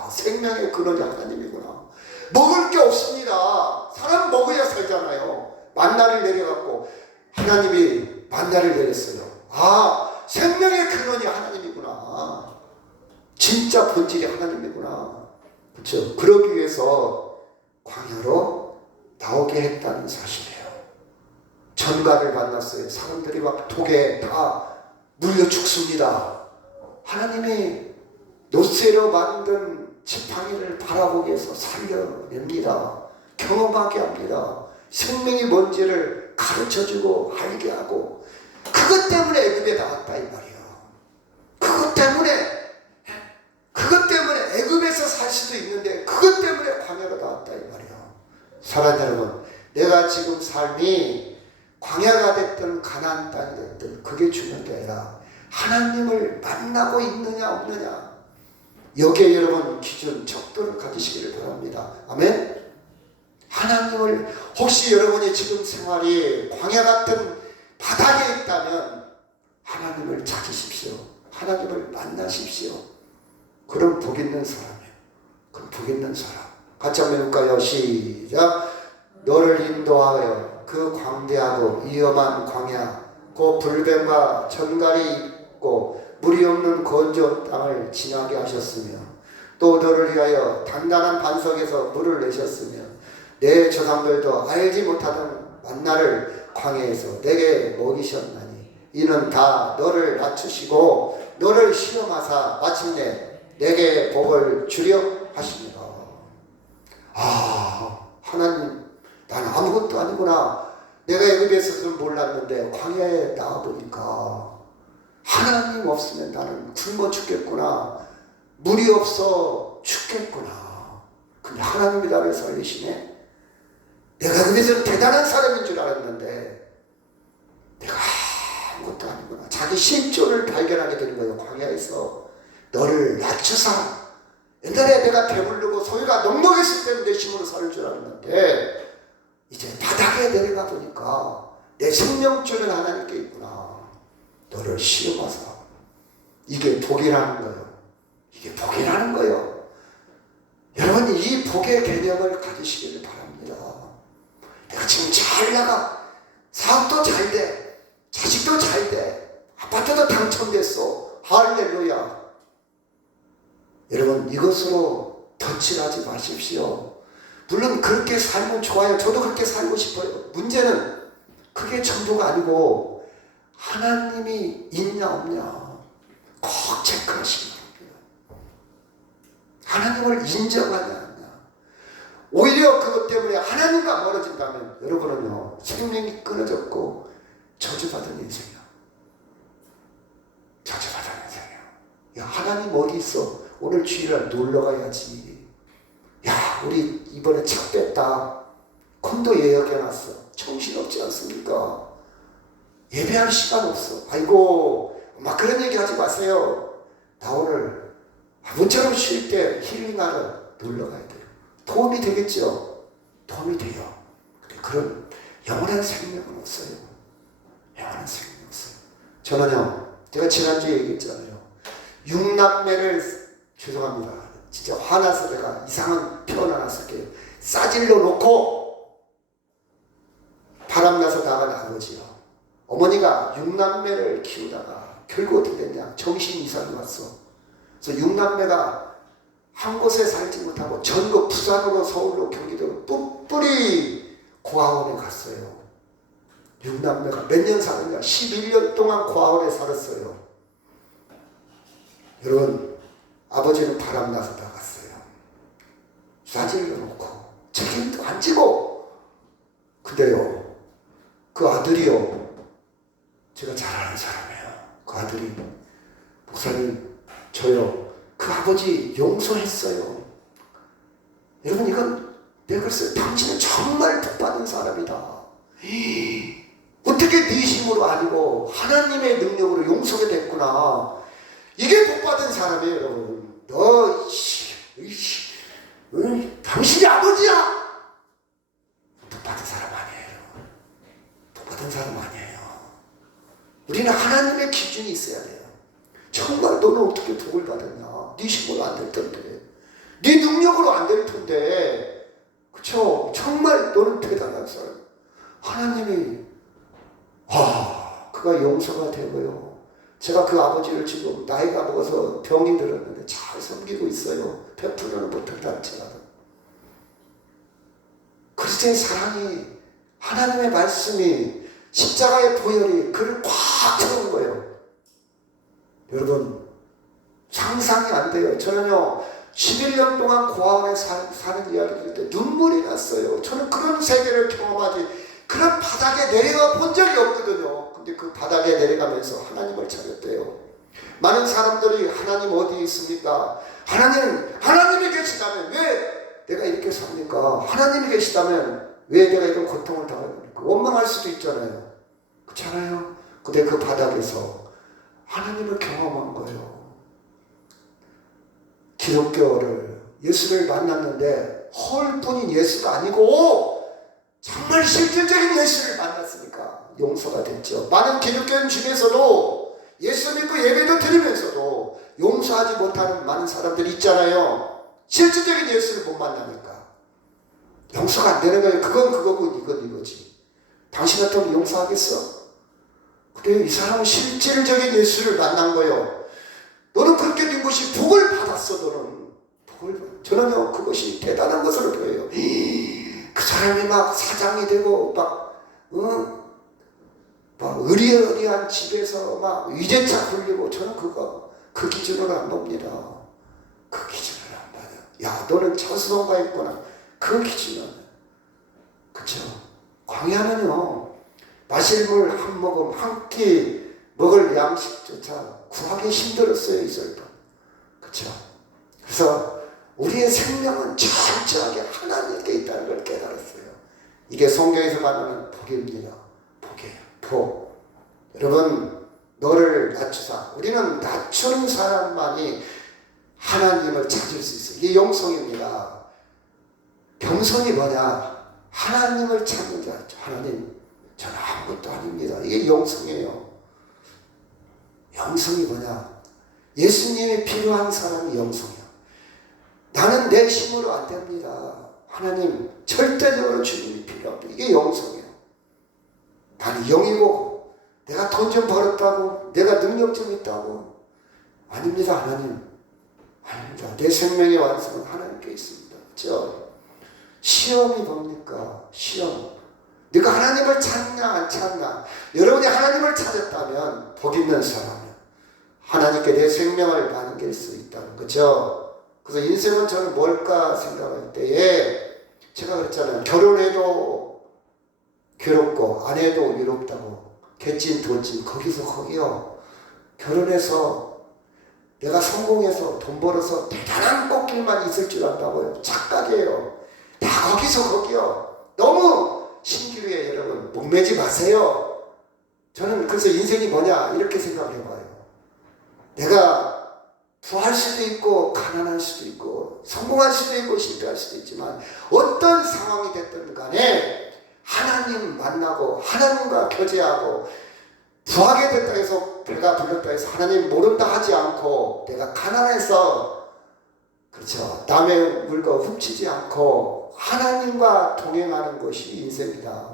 생명의 근원이 하나님이구나. 먹을 게 없습니다. 사람 먹어야 살잖아요. 만나를 내려갖고 하나님이 만나를 내렸어요. 생명의 근원이 하나님이구나. 진짜 본질이 하나님이구나. 그렇죠? 그러기 위해서 광야로 나오게 했다는 사실이에요. 전갈을 만났어요. 사람들이 막 독에 다 물려 죽습니다. 하나님이 노쇠로 만든 지팡이를 바라보기 위해서 살려냅니다. 경험하게 합니다. 생명이 뭔지를 가르쳐주고 알게 하고, 그것 때문에 애굽에 나왔다 이 말이에요. 그것 때문에 애굽에서 살 수도 있는데 그것 때문에 광야로 나왔다 이 말이에요. 사랑하는 여러분, 내가 지금 삶이 광야가 됐든 가나안 땅이 됐든 그게 중요한 게 아니라 하나님을 만나고 있느냐 없느냐, 여기에 여러분 기준 척도를 가지시기를 바랍니다. 아멘. 하나님을, 혹시 여러분이 지금 생활이 광야 같은 바닥에 있다면 하나님을 찾으십시오. 하나님을 만나십시오. 그럼 복 있는 사람이에요. 그럼 복 있는 사람. 같이 한번 해볼까요? 시작. 너를 인도하여 그 광대하고 위험한 광야, 그 불뱀과 전갈이 있고 물이 없는 건조한 땅을 지나게 하셨으며, 또 너를 위하여 단단한 반석에서 물을 내셨으며, 내 조상들도 알지 못하던 만나를 광야에서 내게 먹이셨나니, 이는 다 너를 낮추시고 너를 시험하사 마침내 내게 복을 주려 하시니라. 하나님, 난 아무것도 아니구나. 내가 애굽에서는 몰랐는데 광야에 나와보니까 하나님 없으면 나는 굶어 죽겠구나, 물이 없어 죽겠구나. 근데 하나님이 나를 살리시네. 내가 그래서 대단한 사람인 줄 알았는데 내가 아무것도 아니구나. 자기 실존을 발견하게 되는 거예요. 광야에서 너를 낮추사. 옛날에 내가 배부르고 소유가 넉넉했을 때는 내 힘으로 살 줄 알았는데 이제 바닥에 내려가 보니까 내 생명줄은 하나님께 있구나. 너를 시험하사. 이게 복이라는 거예요. 이게 복이라는 거예요. 여러분, 이 복의 개념을 가지시기를 바랍니다. 내가 지금 잘 나가, 사업도 잘 돼, 자식도 잘 돼, 아파트도 당첨됐어, 할렐루야. 여러분, 이것으로 덧칠하지 마십시오. 물론 그렇게 살면 좋아요. 저도 그렇게 살고 싶어요. 문제는 그게 전부가 아니고 하나님이 있냐 없냐 꼭 체크하시기 바랍니다. 하나님을 인정하냐. 오히려 그것 때문에 하나님과 멀어진다면 여러분은요, 생명이 끊어졌고 저주받은 인생이야. 저주받은 인생이야. 야, 하나님 어디 있어? 오늘 주일날 놀러 가야지. 야, 우리 이번에 차 뺐다. 콘도 예약해놨어. 정신없지 않습니까? 예배할 시간 없어. 아이고, 막 그런 얘기 하지 마세요. 나 오늘 아무처럼 쉴 때 힐링하러 놀러 가야 돼요. 도움이 되겠죠? 도움이 돼요. 근데 그런 영원한 생명은 없어요. 영원한 생명은 없어요. 저는요, 제가 지난주에 얘기했잖아요. 6남매를, 죄송합니다, 진짜 화나서 내가 이상한 표현을 하나 쓸게요. 싸질러 놓고 바람나서 나간 아버지요. 어머니가 6남매를 키우다가 결국 어떻게 됐냐, 정신 이상이 왔어. 그래서 6남매가 한 곳에 살지 못하고 전국 부산으로, 서울로, 경기도로 뿔뿔이 고아원에 갔어요. 6남매가 몇 년 살았냐? 11년 동안 고아원에 살았어요. 여러분, 아버지는 바람나서 나갔어요. 싸질러 놓고 책임도 안 지고. 근데요, 그 아들이요, 제가 잘 아는 사람이에요. 그 아들이, 목사님, 저요, 그 아버지 용서했어요. 여러분, 이건 내가 그랬어요. 당신은 정말 복받은 사람이다. 어떻게 네 힘으로 아니고 하나님의 능력으로 용서가 됐구나. 이게 복받은 사람이에요, 여러분. 너, 당신이 아버지야. 복받은 사람 아니에요. 복받은 사람 아니에요. 우리는 하나님의 기준이 있어야 돼요. 정말 너는 어떻게 복을 받았냐? 네 힘으로 안 될 텐데, 네 능력으로 안 될 텐데, 그쵸? 정말 너는 대단한 사람. 하나님이, 그가 용서가 되고요. 제가 그 아버지를 지금 나이가 먹어서 병이 들었는데 잘 섬기고 있어요. 100%는 못한다 할지라도. 그리스도의 사랑이, 하나님의 말씀이, 십자가의 보혈이 그를 꽉 채우는 거예요. 여러분, 상상이 안 돼요. 저는요, 11년 동안 고아원에 사는 이야기 들을 때 눈물이 났어요. 저는 그런 세계를 경험하지, 그런 바닥에 내려가 본 적이 없거든요. 근데 그 바닥에 내려가면서 하나님을 찾았대요. 많은 사람들이 하나님 어디 있습니까? 하나님이 계시다면 왜 내가 이렇게 삽니까? 하나님이 계시다면 왜 내가 이런 고통을 당하는 겁니까? 원망할 수도 있잖아요. 그렇잖아요. 근데 그 바닥에서 하나님을 경험한 거예요. 기독교를, 예수를 만났는데 헐뿐인 예수가 아니고 정말 실질적인 예수를 만났으니까 용서가 됐죠. 많은 기독교인 중에서도 예수 믿고 예배도 드리면서도 용서하지 못하는 많은 사람들이 있잖아요. 실질적인 예수를 못 만나니까 용서가 안 되는 거예요. 그건 그거고 이건 이거지. 당신 같으면 용서하겠어? 그래, 이 사람은 실질적인 예수를 만난 거예요. 너는 그렇게 된 것이 복을 받았어. 너는 복을. 저는요, 그것이 대단한 것으로 보여요. 그 사람이 막 사장이 되고 막 의리의리한 집에서 막 위제차 굴리고, 저는 그 기준으로 안 봅니다. 그 기준으로 안 봐요. 야, 너는 저수송가 있구나. 그 기준은. 그쵸? 광야는요, 마실 물 한 모금, 한 끼 먹을 양식조차 구하기 힘들었어요, 이절도. 그쵸? 그래서 우리의 생명은 철저하게 하나님께 있다는 걸 깨달았어요. 이게 성경에서 말하는 복입니다. 복이에요. 복. 여러분, 너를 낮추사. 우리는 낮추는 사람만이 하나님을 찾을 수 있어요. 이게 영성입니다. 겸손이 뭐냐? 하나님을 찾는 자. 하나님, 저는 아무것도 아닙니다. 이게 영성이에요. 영성이 뭐냐? 예수님이 필요한 사람이 영성이야. 나는 내 힘으로 안 됩니다. 하나님, 절대적으로 주님이 필요합니다. 이게 영성이에요. 나는 영이고, 내가 돈 좀 벌었다고, 내가 능력 좀 있다고. 아닙니다, 하나님. 아닙니다. 내 생명의 완성은 하나님께 있습니다. 그렇죠? 시험이 뭡니까? 시험. 네가 하나님을 찾냐 안 찾냐. 여러분이 하나님을 찾았다면 복 있는 사람이야. 하나님께 내 생명을 남길 수 있다는 거죠. 그래서 인생은 저는 뭘까 생각할 때에 제가 그랬잖아요. 결혼해도 괴롭고 안 해도 외롭다고. 개찐 돌찐 거기요. 결혼해서 내가 성공해서 돈 벌어서 대단한 꽃길만 있을 줄 안다고요. 착각이에요. 다 거기요. 너무 신기루에 여러분 목매지 마세요. 저는 그래서 인생이 뭐냐 이렇게 생각을 해봐요. 내가 부할 수도 있고 가난할 수도 있고 성공할 수도 있고 실패할 수도 있지만 어떤 상황이 됐든 간에 하나님 만나고 하나님과 교제하고 부하게 됐다 해서 배가 불렀다 해서 하나님 모른다 하지 않고 내가 가난해서 그렇죠. 남의 물건 훔치지 않고 하나님과 동행하는 것이 인생이다.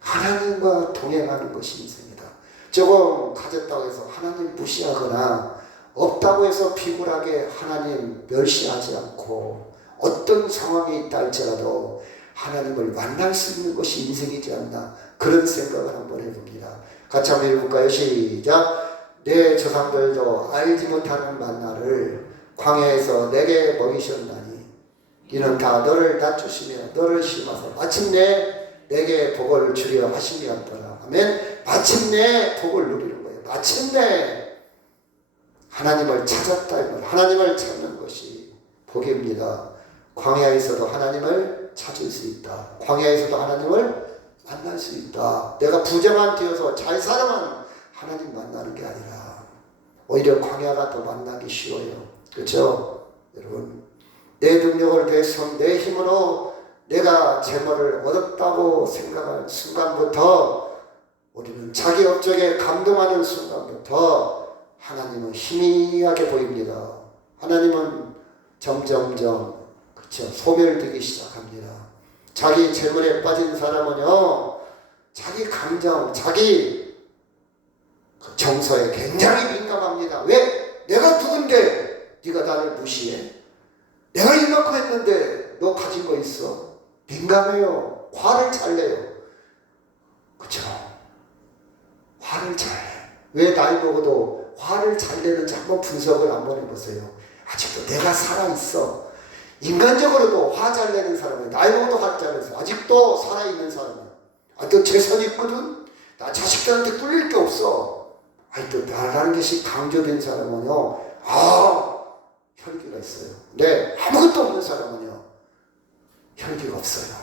하나님과 동행하는 것이 인생이다. 조금 가졌다고 해서 하나님 무시하거나 없다고 해서 비굴하게 하나님 멸시하지 않고 어떤 상황이 있다 할지라도 하나님을 만날 수 있는 것이 인생이지 않나 그런 생각을 한번 해봅니다. 같이 한번 해볼까요? 시작. 내 조상들도 알지 못하는 만나를 광야에서 내게 먹이셨나니 이는 다 너를 낮추시며 너를 심어서 마침내 내게 복을 주려 하심이었더라. 아멘. 마침내 복을 누리는 거예요. 마침내 하나님을 찾았다. 하나님을 찾는 것이 복입니다. 광야에서도 하나님을 찾을 수 있다. 광야에서도 하나님을 만날 수 있다. 내가 부자만 되어서 잘 살아만 하나님 만나는 게 아니라 오히려 광야가 더 만나기 쉬워요. 그렇죠? 여러분, 내 능력을 내서 내 힘으로 내가 재물을 얻었다고 생각할 순간부터 우리는 자기 업적에 감동하는 순간부터 하나님은 희미하게 보입니다. 하나님은 점점점 그렇죠. 소멸되기 시작합니다. 자기 재물에 빠진 사람은요, 자기 감정, 자기 정서에 굉장히 민감합니다. 왜? 내가 누군데 네가 나를 무시해? 내가 이만큼 했는데 너 가진 거 있어? 민감해요. 화를 잘 내요. 그렇죠? 화를 잘 내. 왜 나이 먹어도 화를 잘 내는지 한번 분석을 한번 해보세요. 아직도 내가 살아있어. 인간적으로도 화 잘 내는 사람이에요. 나이 먹어도 화 잘 내서 아직도 살아있는 사람이에요. 아직도 재산이 있거든. 나 자식들한테 꿀릴 게 없어. 아직도 나라는 것이 강조된 사람은요, 혈기가 있어요. 근데 아무것도 없는 사람은요, 혈기가 없어요.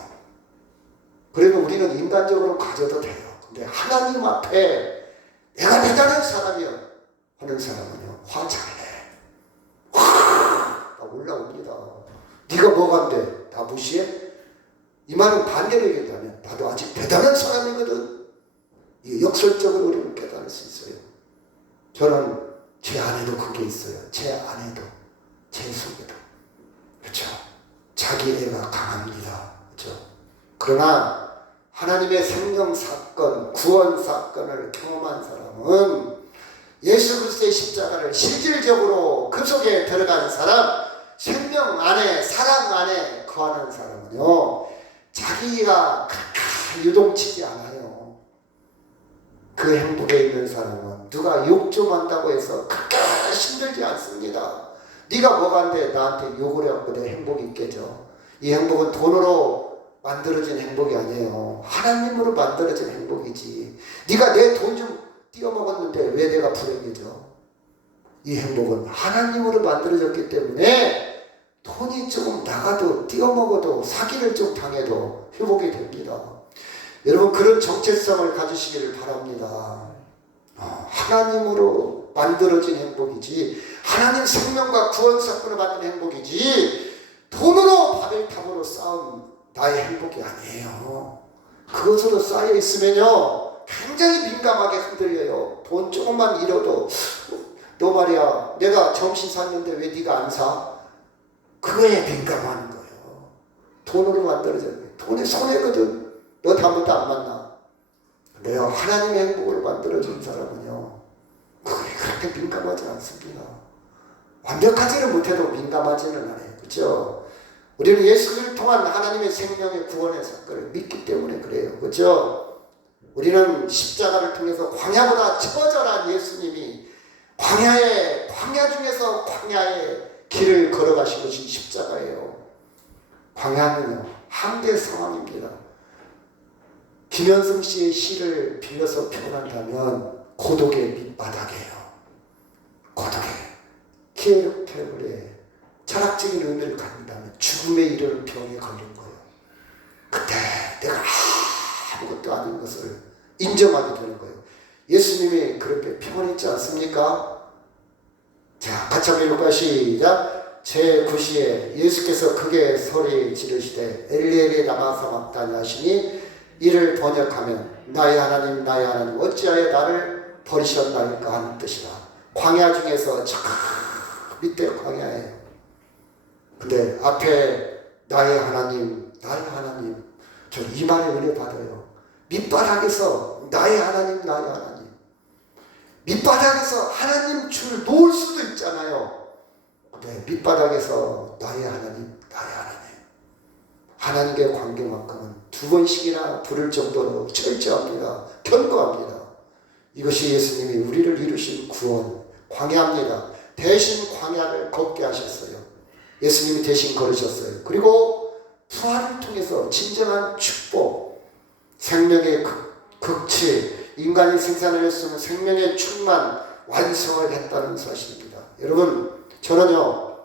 그러면 우리는 인간적으로 가져도 돼요. 근데 하나님 앞에 내가 대단한 사람이야 하는 사람은요, 화 잘내. 화 올라옵니다. 네가 뭐가 안 돼? 나 무시해? 이 말은 반대로 얘기한다면 나도 아직 대단한 사람이거든. 이 역설적으로 우리는 깨달을 수 있어요. 저는 제 안에도 그게 있어요. 제 안에도, 제 속에도. 그렇죠? 자기 애가 강합니다. 그렇죠? 그러나 하나님의 생명 사건, 구원 사건을 경험한 사람은 예수 그리스도의 십자가를 실질적으로 그 속에 들어간 사람, 생명 안에, 사랑 안에 거하는 사람은요, 자기가 그렇게 유동치지 않아요. 그 행복에 있는 사람은 누가 욕 좀 한다고 해서 그렇게 힘들지 않습니다. 네가 뭐가 안 돼? 나한테 욕을 해갖고 내 행복이 깨져. 이 행복은 돈으로 만들어진 행복이 아니에요. 하나님으로 만들어진 행복이지. 네가 내 돈 좀 띄어먹었는데 왜 내가 불행해져? 이 행복은 하나님으로 만들어졌기 때문에 돈이 조금 나가도 띄어먹어도 사기를 좀 당해도 회복이 됩니다. 여러분, 그런 정체성을 가지시기를 바랍니다. 하나님으로 만들어진 행복이지, 하나님 생명과 구원 사건을 받는 행복이지, 돈으로 바벨탑으로 쌓은 나의 행복이 아니에요. 그것으로 쌓여 있으면요, 굉장히 민감하게 흔들려요. 돈 조금만 잃어도 너 말이야, 내가 점심 샀는데 왜 네가 안 사? 그거에 민감한 거예요. 돈으로 만들어진 거예요. 돈이 손해거든. 너 다음부터 안 만나. 내가 하나님의 행복으로 만들어진 사람은요, 그게 그렇게 민감하지 않습니다. 완벽하지는 못해도 민감하지는 않아요. 그렇죠? 우리는 예수를 통한 하나님의 생명의 구원의 사건을 믿기 때문에 그래요. 그렇죠? 우리는 십자가를 통해서 광야보다 처절한 예수님이 광야 중에서 광야의 길을 걸어가신 것이 십자가예요. 광야는요, 한계 상황입니다. 김현승 씨의 시를 빌려서 표현한다면 고독의 밑바닥이에요. 고독의 키에르케르의 철학적인 의미를 갖는다면 죽음에 이르는 병에 걸린 거예요. 그때 내가 아무것도 아닌 것을 인정하게 되는 거예요. 예수님이 그렇게 표현했지 않습니까? 자, 같이 한번 읽을까요? 시작. 제9시에 예수께서 크게 소리 지르시되 엘리 엘리 라마 사박다니 하시니 이를 번역하면 나의 하나님 나의 하나님 어찌하여 나를 버리셨나이까 하는 뜻이라. 광야 중에서 저 밑에 광야예요. 근데 앞에 나의 하나님 나의 하나님, 저 이 말에 은혜 받아요. 밑바닥에서 나의 하나님 나의 하나님, 밑바닥에서 하나님 줄 놓을 수도 있잖아요. 근데 밑바닥에서 나의 하나님 나의 하나님, 하나님의 관계만큼은 두 번씩이나 부를 정도로 철저합니다. 견고합니다. 이것이 예수님이 우리를 이루신 구원, 광야입니다. 대신 광야를 걷게 하셨어요. 예수님이 대신 걸으셨어요. 그리고 부활을 통해서 진정한 축복, 생명의 극치, 인간이 생산할 수 있는 생명의 충만 완성을 했다는 사실입니다. 여러분, 저는요,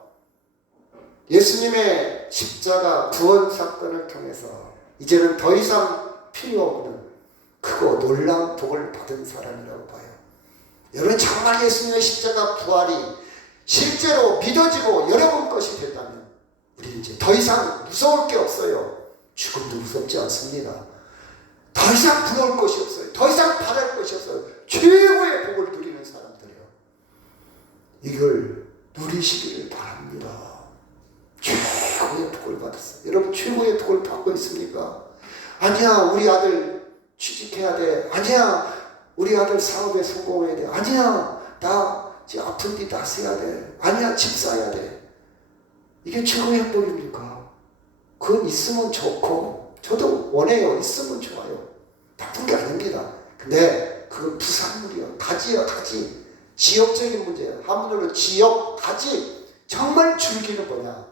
예수님의 십자가 구원 사건을 통해서 이제는 더 이상 필요 없는 크고 놀라운 복을 받은 사람이라고 봐요. 여러분, 정말 예수님의 십자가 부활이 실제로 믿어지고 여러분 것이 된다면 우리 이제 더 이상 무서울 게 없어요. 죽음도 무섭지 않습니다. 더 이상 부러울 것이 없어요. 더 이상 바랄 것이 없어요. 최고의 복을 누리는 사람들이에요. 이걸 누리시기를 바랍니다. 최고의 복을 받았어요. 여러분, 최고의 복을 받고 있습니까? 아니야, 우리 아들 취직해야 돼. 아니야, 우리 아들 사업에 성공해야 돼. 아니야, 나 지금 아픈데 낫어야 돼. 아니야, 집 사야 돼. 이게 최고의 행복입니까? 그건 있으면 좋고, 저도 원해요. 있으면 좋아요. 나쁜 게 아닙니다. 근데 그건 부산물이야. 가지야, 가지. 지역적인 문제야. 한문으로 지역, 가지. 정말 줄기는 뭐냐?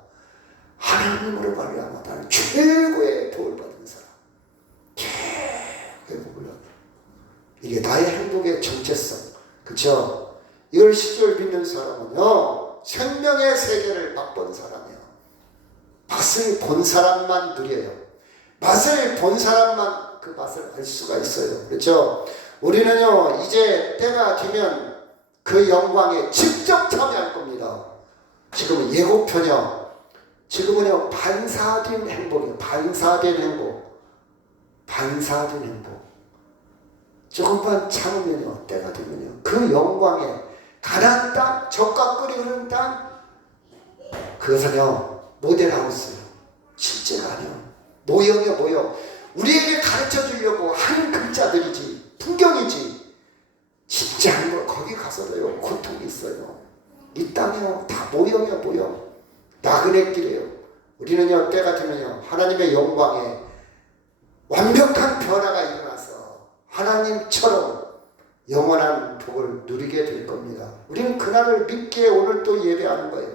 하나님으로 말미암아 나는 최고의 복을 받은 사람. 최고의 복을 받은. 이게 나의 행복의 정체성. 그쵸? 이걸 실제로 믿는 사람은요, 생명의 세계를 맛본 사람이에요. 맛을 본 사람만 누려요. 맛을 본 사람만 그 맛을 알 수가 있어요. 그렇죠? 우리는요 이제 때가 되면 그 영광에 직접 참여할 겁니다. 지금은 예고편이요. 지금은요 반사된 행복이에요. 반사된 행복. 반사된 행복. 조금만 참으면요 때가 되면요 그 영광에 가나안 땅, 젖과 꿀이 흐르는 땅, 그것은요 모델하우스예요. 실제가 아니에요. 모형이요 모형. 우리에게 가르쳐 주려고 하는 글자들이지 풍경이지 진짜한 거 거기 가서도요 고통이 있어요. 이 땅이요 다 모형이요 모형. 나그네 길이에요. 우리는요 때가 되면요 하나님의 영광에 완벽한 변화가 일어나서 하나님처럼 영원한 복을 누리게 될 겁니다. 우리는 그날을 믿기에 오늘 또 예배하는 거예요.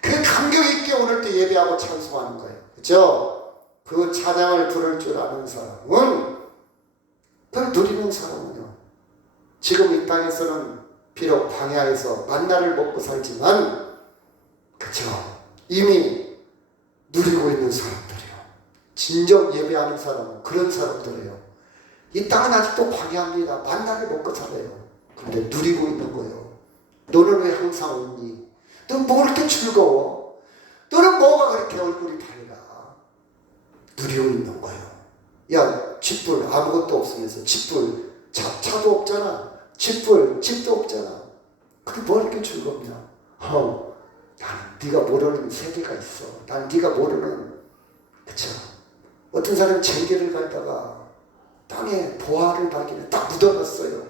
그 감격 있게 오늘 또 예배하고 찬송하는 거예요. 그렇죠? 그 찬양을 부를 줄 아는 사람은 그걸 누리는 사람은요 지금 이 땅에서는 비록 광야에서 만나를 먹고 살지만 그렇죠? 이미 누리고 있는 사람들이요. 진정 예배하는 사람은 그런 사람들이에요. 이 땅은 아직도 광야입니다. 만나를 먹고 살아요. 근데 누리고 있는 거예요. 너는 왜 항상 웃니? 너는 뭐 그렇게 즐거워? 너는 뭐가 그렇게 얼굴이 밝아? 누리고 있는 거예요. 야, 집불 아무것도 없으면서 집불 차도 없잖아. 집불 집도 없잖아. 그게 뭐 이렇게 즐겁냐? 나는 네가 모르는 세계가 있어. 난 네가 모르는 그쵸? 어떤 사람은 쟁기를 갈다가 땅에 보화를 발견해 딱 묻어놨어요.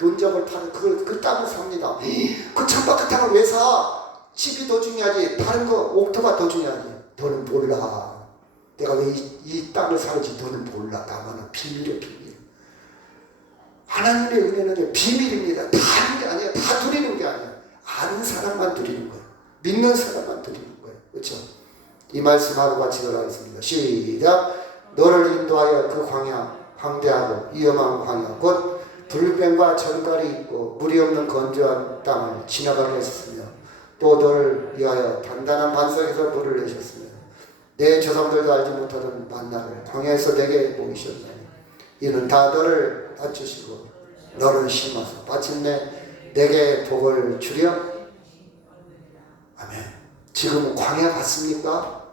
논적을 타는 그 땅을 삽니다. 그 창밖 땅을 왜 사? 집이 더 중요하지. 다른 거 옥토가 더 중요하지. 너는 몰라. 내가 왜 이 땅을 사는지 너는 몰라. 나만은 비밀의 비밀. 하나님의 은혜는 비밀입니다. 다 하는 게 아니야. 다 누리는 게 아니야. 아는 사람만 누리는 거예요. 믿는 사람만 누리는 거예요. 그렇죠? 이 말씀하고 같이 돌아가겠습니다. 시작. 너를 인도하여 그 광야, 황대하고 위험한 광야, 곧 불뱀과 전갈이 있고 물이 없는 건조한 땅을 지나가게 하셨으며 또 너를 위하여 단단한 반석에서 물을 내셨으며 내 조상들도 알지 못하던 만나를 광야에서 내게 보이셨나니 이는 다 너를 낮추시고 너를 심어서 마침내 내게 복을 주려. 아멘. 지금 광야 같습니까?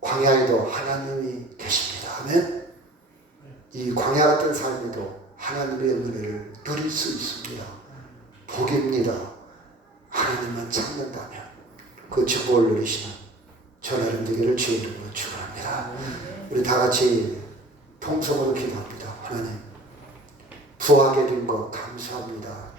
광야에도 하나님이 계십니다. 아멘. 이 광야 같은 삶에도 하나님의 은혜를 누릴 수 있습니다. 복입니다. 하나님만 찾는다면 그 축복을 누리시는 저와 여러분 되기를 주의 이름으로 축원합니다. 우리 다 같이 통성으로 기도합니다. 하나님 부하게 된 것 감사합니다.